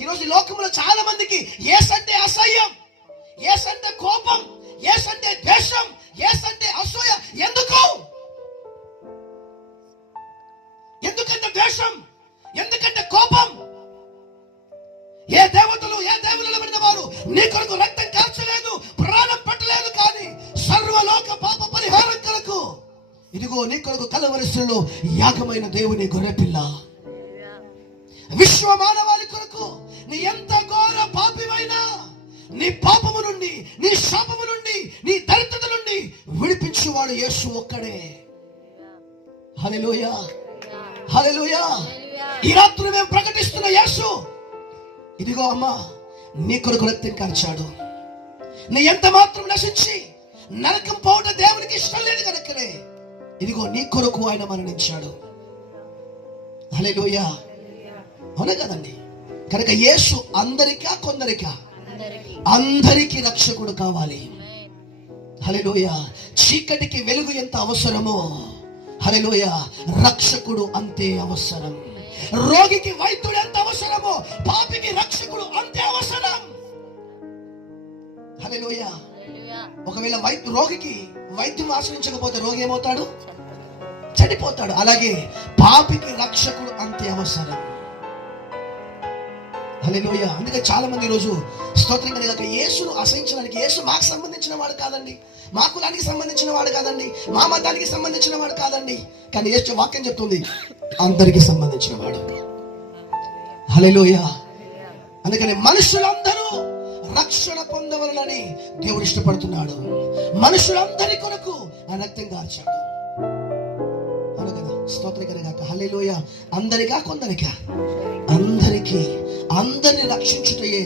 ఈరోజు ఈ లోకంలో చాలా మందికి యేసంటే అసహ్యం, యేసంటే కోపం, యేసంటే ద్వేషం, యేసంటే అసూయ. ఎందుకంటే ద్వేషం, ఎందుకంటే కోపం? ఏ దేవుళ్ళు నిలబడిన వారు నీ కొరకు రక్తం కార్చలేదు, ప్రాణం పెట్టలేదు, కానీ సర్వలోక పాప పరిహారం కొరకు ఇదిగో నీ కొరకు కలవరిస్తులో యాగమైన దేవుని గొర్రెపిల్ల. విశ్వ మానవాళి కొరకు నీ ఎంత ఘోర పాపివైనా నీ పాపము నుండి, నీ శాపము నుండి, నీ దరిద్రత నుండి విడిపించువాడు యేసు ఒక్కడే. హల్లెలూయా, హల్లెలూయా. ఈ రాత్రి మేము ప్రకటిస్తున్న యేసు ఇదిగో అమ్మా నీ కొరకు రక్తం కార్చాడు. నీ ఎంత మాత్రం నశించి నరకం పోవడం దేవునికి ఇష్టం లేదు కనుకనే ఇదిగో నీ కొరకు ఆయన మరణించాడు. హల్లెలూయా, అవునా కదండి? కనుక యేసు అందరికా కొందరికా? అందరికీ రక్షకుడు కావాలి. హల్లెలూయా. చీకటికి వెలుగు ఎంత అవసరమో హల్లెలూయా రక్షకుడు అంతే అవసరం. రోగికి వైద్యుడు ఎంత అవసరమో పాపికి రక్షకుడు అంతే అవసరం. హల్లెలూయా. ఒకవేళ రోగికి వైద్యం ఆశ్రయించకపోతే రోగి ఏమవుతాడు? చనిపోతాడు. అలాగే పాపికి రక్షకుడు అంతే అవసరం. హల్లెలూయా. అందుకే చాలా మంది రోజు స్తోత్రం కలిగాక యేసును అసహించడానికి, యేసు మాకు సంబంధించిన వాడు కాదండి, మా కులానికి సంబంధించిన వాడు కాదండి, మా మతానికి సంబంధించిన వాడు కాదండి, కానీ యేసు వాక్యం చెప్తుంది అందరికి సంబంధించిన వాడు. హల్లెలూయా. అందుకని మనుషులందరూ రక్షణ పొందవలనని దేవుడు ఇష్టపడుతున్నాడు. మనుషులందరి కొరకు ఆయన రక్తం కార్చాడు. అవును కదా? స్తోత్రం కలిగాక హల్లెలూయా. అందరికా కొందరికా? అందరికీ. అందరిని రక్షించుటయే